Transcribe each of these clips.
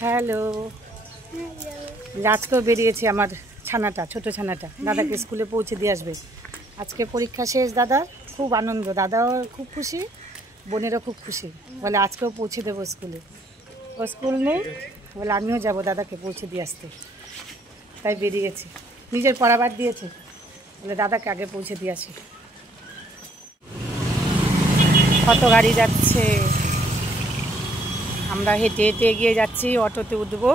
Hello. আজকেও বেরিয়েছে আমার ছানাটা, ছোট ছানাটা দাদাকে স্কুলে পৌঁছে দিয়ে আসবে। আজকে পরীক্ষা শেষ দাদার, খুব আনন্দ, দাদাও খুব খুশি, বোনেরও খুব খুশি। বলে আজকেও পৌঁছে দেবো স্কুলে। ও স্কুল নেই বলে আমিও যাব দাদাকে পৌঁছে দিয়ে আসতে, তাই বেরিয়েছে। নিজের পড়াবার দিয়েছে বলে দাদাকে আগে পৌঁছে দিয়ে আসি। কত গাড়ি যাচ্ছে, আমরা হেঁটে হেঁটে এগিয়ে যাচ্ছি, অটোতে উঠবো।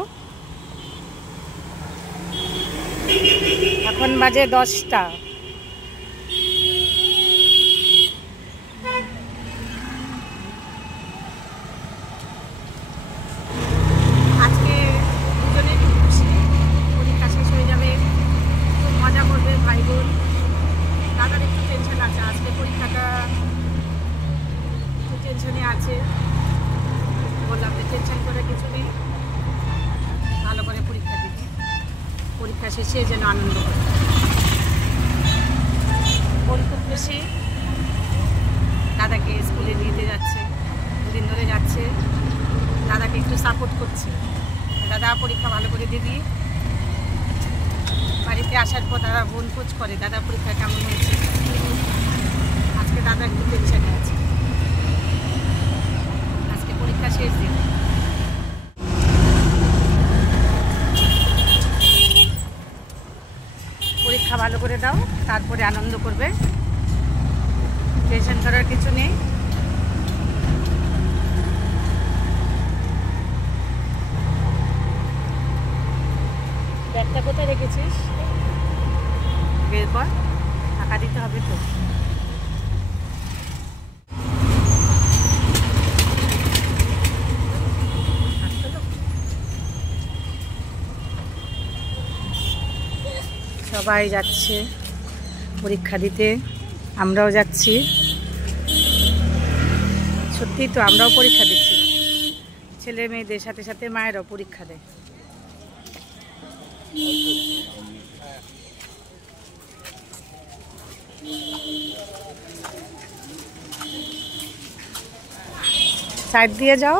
এখন বাজে 10টা। আজকে দুজনে খুব খুশি, পরীক্ষা শেষ হয়ে যাবে, খুব মজা করবে ভাই বোন। দাদার একটু টেনশন আছে, আজকে পরীক্ষাটা একটু টেনশনে আছে। বললাম যে টেনশন করে কিছু নেই, ভালো করে পরীক্ষা দিচ্ছি, পরীক্ষা শেষে যেন আনন্দ করে। বোন খুব খুশি, দাদাকে স্কুলে নিতে যাচ্ছে, দুদিন ধরে যাচ্ছে, দাদাকে একটু সাপোর্ট করছে। দাদা পরীক্ষা ভালো করে দিবি। বাড়িতে আসার পর দাদা বোন খোঁজ করে দাদা পরীক্ষা কেমন হয়েছে। আজকে দাদা একটু টেনশনে আছে, আজকে পরীক্ষা শেষ দিন। পরীক্ষা ভালো করে দাও, তারপরে আনন্দ করবে, টেনশন করার কিছু নেই। ব্যাগটা কোথায় রেখেছিস? বের কর, টাকা দিতে হবে তো। সবাই যাচ্ছে পরীক্ষা দিতে, আমরাও যাচ্ছি। সত্যি তো, আমরাও পরীক্ষা দিচ্ছি। ছেলে মেয়েদের সাথে সাথে মায়েরাও পরীক্ষা দেয়। সাইড দিয়ে যাও।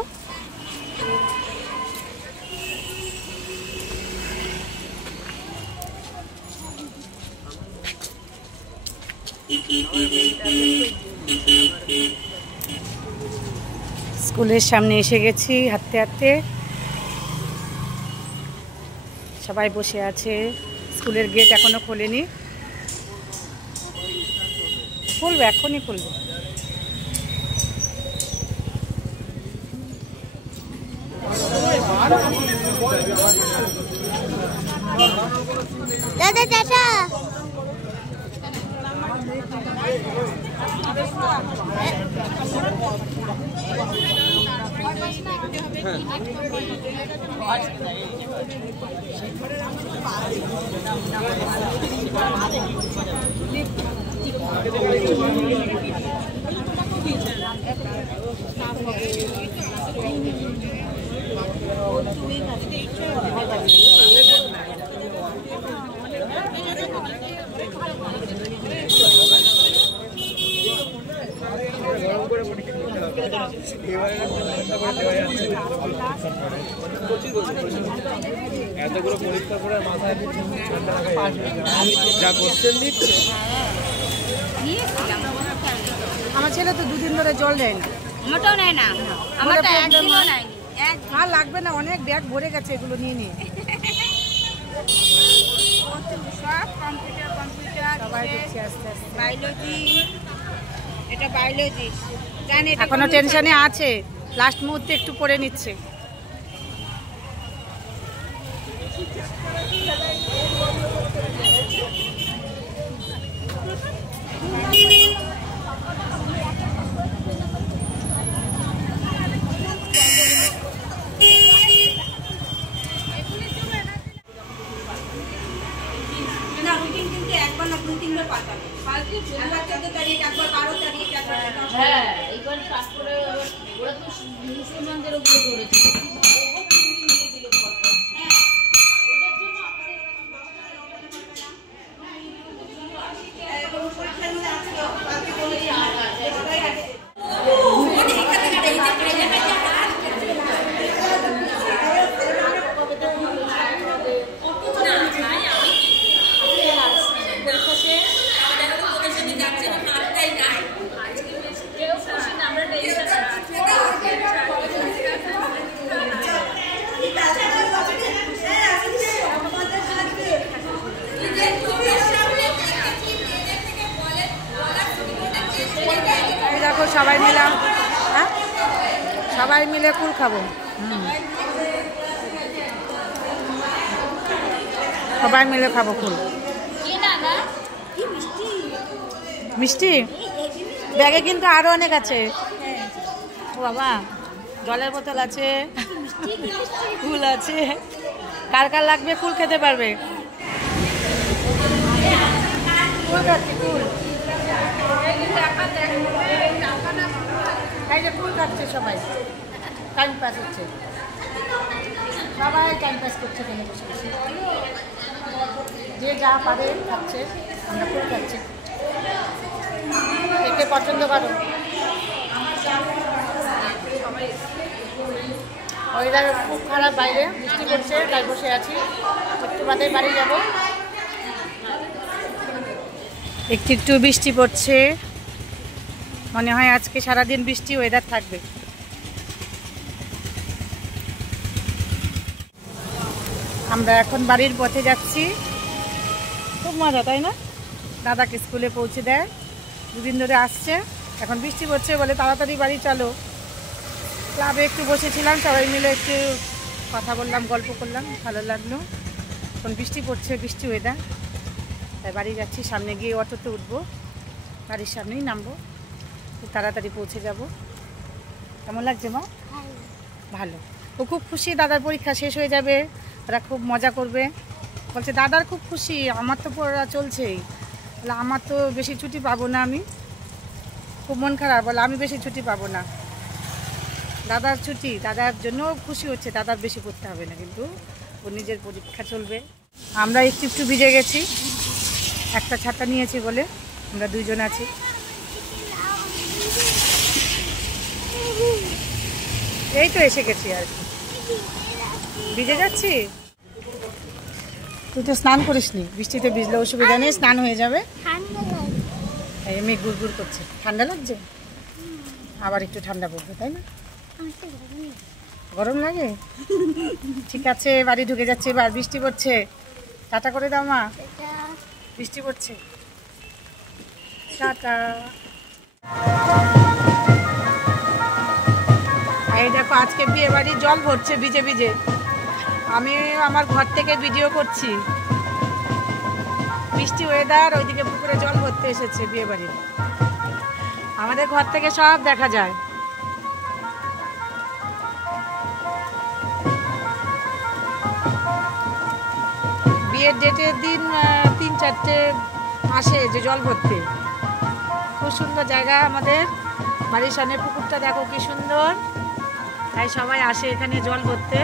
স্কুলের সামনে এসে গেছি হাঁটতে হাঁটতে। সবাই বসে আছে, স্কুলের গেট এখনো খোলেনি, খুলবে, এখনই খুলবে। দাদা টাটা। এতগুলো পরীক্ষা করে মাথায় যা কোশ্চেন দিচ্ছে। আমার ছেলে তো দুদিন ধরে জল দেয় না, মোটেও নেয় না, আমারটা একদিনও নেয়নি। আর লাগবে না, অনেক ব্যাগ ভরে গেছে এগুলো নিয়ে নিয়ে। সব কম্পিউটার সবাই দিচ্ছে আস্তে আস্তে। বায়োলজি, এটা বায়োলজি জানে। এখনো টেনশনে আছে, লাস্ট মুহূর্তে একটু পড়ে নিচ্ছে। একবার না 2-3 বার পাঠাবে। একবার 14 তারিখ, একবার 12 তারিখ, একবার। হ্যাঁ, এইবার পাস করে ওরা তো মুসলমানদের উপরে করেছে। সবাই মিলে, হ্যাঁ সবাই মিলে কুল খাবো। সবাই মিলে খাবো কুল। মিষ্টি ব্যাগে কিন্তু আরো অনেক আছে। ও বাবা, জলের বোতল আছে, কুল আছে, কার কার লাগবে কুল খেতে পারবে। কুল খাচ্ছি, কুল। এই যে কুল খাচ্ছে সবাই, টাইম পাস হচ্ছে, সবাই টাইম পাস করছে এখানে বসে বসে, যে যা পারে খাচ্ছে। আমরা কুল খাচ্ছি, একে পছন্দ করো। ওয়েদার খুব খারাপ, বাইরে বৃষ্টি পড়ছে, তাই বসে আছি। একটু বাদে বাড়ি যাব। একটু একটু বৃষ্টি পড়ছে, মনে হয় আজকে সারাদিন বৃষ্টি ওয়েদার থাকবে। আমরা এখন বাড়ির পথে যাচ্ছি। খুব মজা, তাই না? দাদাকে স্কুলে পৌঁছে দেয়, দুদিন ধরে আসছে। এখন বৃষ্টি পড়ছে বলে তাড়াতাড়ি বাড়ি চলো। ক্লাবে একটু বসেছিলাম, সবাই মিলে একটু কথা বললাম, গল্প করলাম, ভালো লাগলো। এখন বৃষ্টি পড়ছে, বৃষ্টি ওয়েদার, তাই বাড়ি যাচ্ছি। সামনে গিয়ে অটোতে উঠবো, বাড়ির সামনেই নামবো, খুব তাড়াতাড়ি পৌঁছে যাব। কেমন লাগছে মা? ভালো। ও খুব খুশি, দাদার পরীক্ষা শেষ হয়ে যাবে, ওরা খুব মজা করবে। বলছে দাদার খুব খুশি, আমার তো পড়া চলছেই, বলে আমার তো বেশি ছুটি পাবো না, আমি খুব মন খারাপ, বলে আমি বেশি ছুটি পাবো না। দাদার ছুটি, দাদার জন্য খুশি হচ্ছে, দাদার বেশি পড়তে হবে না, কিন্তু ও নিজের পরীক্ষা চলবে। আমরা একটু একটু ভিজে গেছি, একটা ছাতা নিয়েছি বলে আমরা দুইজন আছি। এই তো এসে গেছি আর কি, ভিজে যাচ্ছি। তুই তো স্নান করিসনি, বৃষ্টিতে ভিজলে অসুবিধা নেই, স্নান হয়ে যাবে। এমনি গুড় করছে, ঠান্ডা লাগছে, আবার একটু ঠান্ডা পড়বে, তাই না? গরম লাগে? ঠিক আছে, বাড়ি ঢুকে যাচ্ছে এবার, বৃষ্টি পড়ছে। টাটা করে দাও মা, বৃষ্টি পড়ছে, টাটা। এই দেখো আজকে বিয়ে বাড়ি জল ভরছে ভিজে ভিজে, আমি আমার ঘর থেকে ভিডিও করছি। বৃষ্টি ওয়েদার, ওইদিকে পুকুরে জল ভরতে এসেছে বিয়ে বাড়ির, আমাদের ঘর থেকে সব দেখা যায়। বিয়ের ডেটের দিন 3-4টে আসে যে জল ভরতে। খুব সুন্দর জায়গা, আমাদের বাড়ির সামনে পুকুরটা দেখো কি সুন্দর, তাই সবাই আসে এখানে জল ভরতে।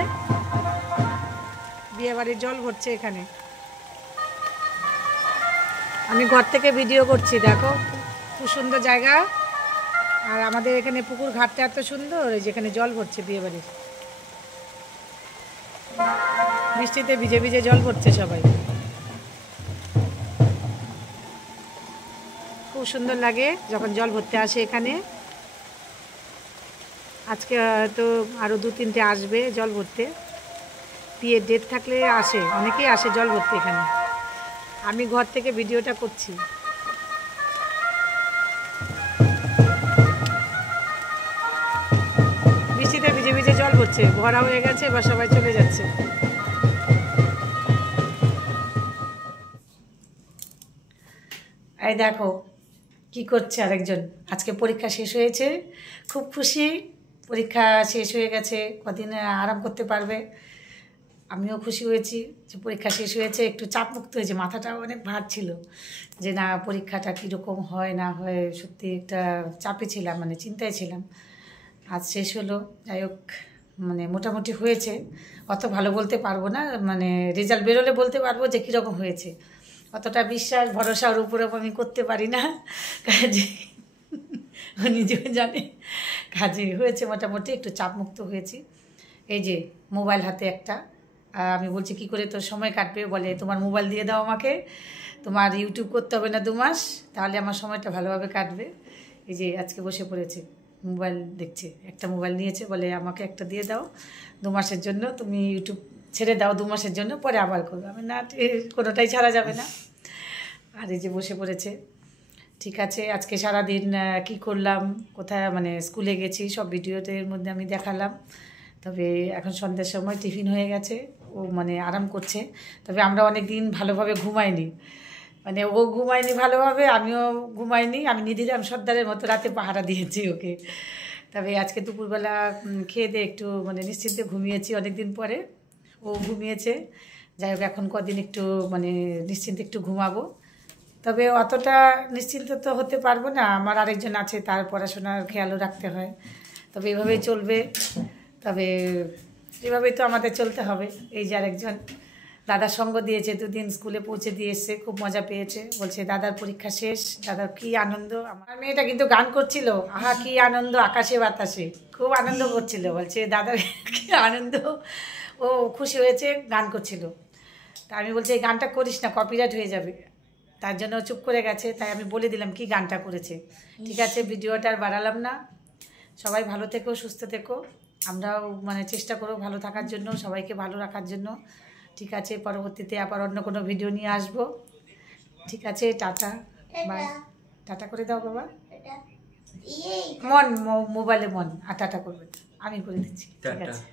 বিয়ে বাড়ির জল ভরছে এখানে, আমি ঘর থেকে ভিডিও করছি, দেখো খুব সুন্দর জায়গা। আর আমাদের এখানে পুকুর ঘাটটা এত সুন্দর, যেখানে জল ভরছে বিয়ে বাড়ির, বৃষ্টিতে ভিজে ভিজে জল ভরছে সবাই, খুব সুন্দর লাগে যখন জল ভরতে আসে এখানে। আজকে হয়তো আরও 2-3টে আসবে জল ভরতে, বিয়ের ডেট থাকলে আসে, অনেকেই আসে জল ভরতে এখানে। আমি ঘর থেকে ভিডিওটা করছি। বৃষ্টিতে ভিজে ভিজে জল ভরছে, ভরা হয়ে গেছে, এবার সবাই চলে যাচ্ছে। এই দেখো কি করছে আরেকজন, আজকে পরীক্ষা শেষ হয়েছে, খুব খুশি, পরীক্ষা শেষ হয়ে গেছে, কদিন আরাম করতে পারবে। আমিও খুশি হয়েছি যে পরীক্ষা শেষ হয়েছে, একটু চাপমুক্ত হয়েছে, মাথাটা অনেক ভার ছিল যে না পরীক্ষাটা কীরকম হয় না হয়, সত্যি একটা চাপে ছিলাম, মানে চিন্তায় ছিলাম। আজ শেষ হলো, যাই হোক মানে মোটামুটি হয়েছে, অত ভালো বলতে পারবো না, মানে রেজাল্ট বেরোলে বলতে পারবো যে কীরকম হয়েছে। অতটা বিশ্বাস ভরসা ওর উপরে আমি করতে পারি না, কাজে ও নিজেও জানে, কাজে হয়েছে মোটামুটি, একটু চাপমুক্ত হয়েছি। এই যে মোবাইল হাতে একটা, আমি বলছি কি করে তোর সময় কাটবে, বলে তোমার মোবাইল দিয়ে দাও আমাকে, তোমার ইউটিউব করতে হবে না 2 মাস, তাহলে আমার সময়টা ভালোভাবে কাটবে। এই যে আজকে বসে পড়েছে, মোবাইল দেখছে, একটা মোবাইল নিয়েছে, বলে আমাকে একটা দিয়ে দাও 2 মাসের জন্য, তুমি ইউটিউব ছেড়ে দাও 2 মাসের জন্য, পরে আবার করবো। আমি না, কোনোটাই ছাড়া যাবে না। আর এই যে বসে পড়েছে, ঠিক আছে, আজকে সারাদিন কি করলাম, কোথায় মানে স্কুলে গেছি, সব ভিডিওতে এর মধ্যে আমি দেখালাম। তবে এখন সন্ধ্যার সময় টিফিন হয়ে গেছে, ও মানে আরাম করছে। তবে আমরা অনেক দিন ভালোভাবে ঘুমাইনি, মানে ও ঘুমায়নি ভালোভাবে, আমিও ঘুমাইনি। আমি নিধিরাম সর্দারের মতো রাতে পাহারা দিয়েছি ওকে। তবে আজকে দুপুরবেলা খেয়ে দিয়ে একটু মানে নিশ্চিন্তে ঘুমিয়েছি অনেক দিন পরে, ও ঘুমিয়েছে। যাই হোক, এখন কদিন একটু মানে নিশ্চিন্তে একটু ঘুমাবো। তবে অতটা নিশ্চিন্ত তো হতে পারবো না, আমার আরেকজন আছে, তার পড়াশোনার খেয়ালও রাখতে হয়। তবে এভাবেই চলবে, তবে এভাবেই তো আমাদের চলতে হবে। এই যে আরেকজন দাদার সঙ্গ দিয়েছে, দুদিন স্কুলে পৌঁছে দিয়ে এসছে, খুব মজা পেয়েছে। বলছে দাদার পরীক্ষা শেষ, দাদার কি আনন্দ। আমার মেয়েটা কিন্তু গান করছিল, আহা কি আনন্দ আকাশে বাতাসে, খুব আনন্দ করছিল। বলছে দাদার কি আনন্দ, ও খুশি হয়েছে, গান করছিল। তা আমি বলছি এই গানটা করিস না, কপিরাইট হয়ে যাবে। তার জন্য চুপ করে গেছে, তাই আমি বলে দিলাম কি গানটা করেছে। ঠিক আছে, ভিডিওটা আর বাড়ালাম না। সবাই ভালো থেকো, সুস্থ থেকো। আমরাও মানে চেষ্টা করো ভালো থাকার জন্য, সবাইকে ভালো রাখার জন্য। ঠিক আছে, পরবর্তীতে আবার অন্য কোনো ভিডিও নিয়ে আসবো। ঠিক আছে, টাটা বাই। টাটা করে দাও বাবা, মন মোবাইলে মন আর টাটা করবে, আমি করে দিচ্ছি। ঠিক আছে।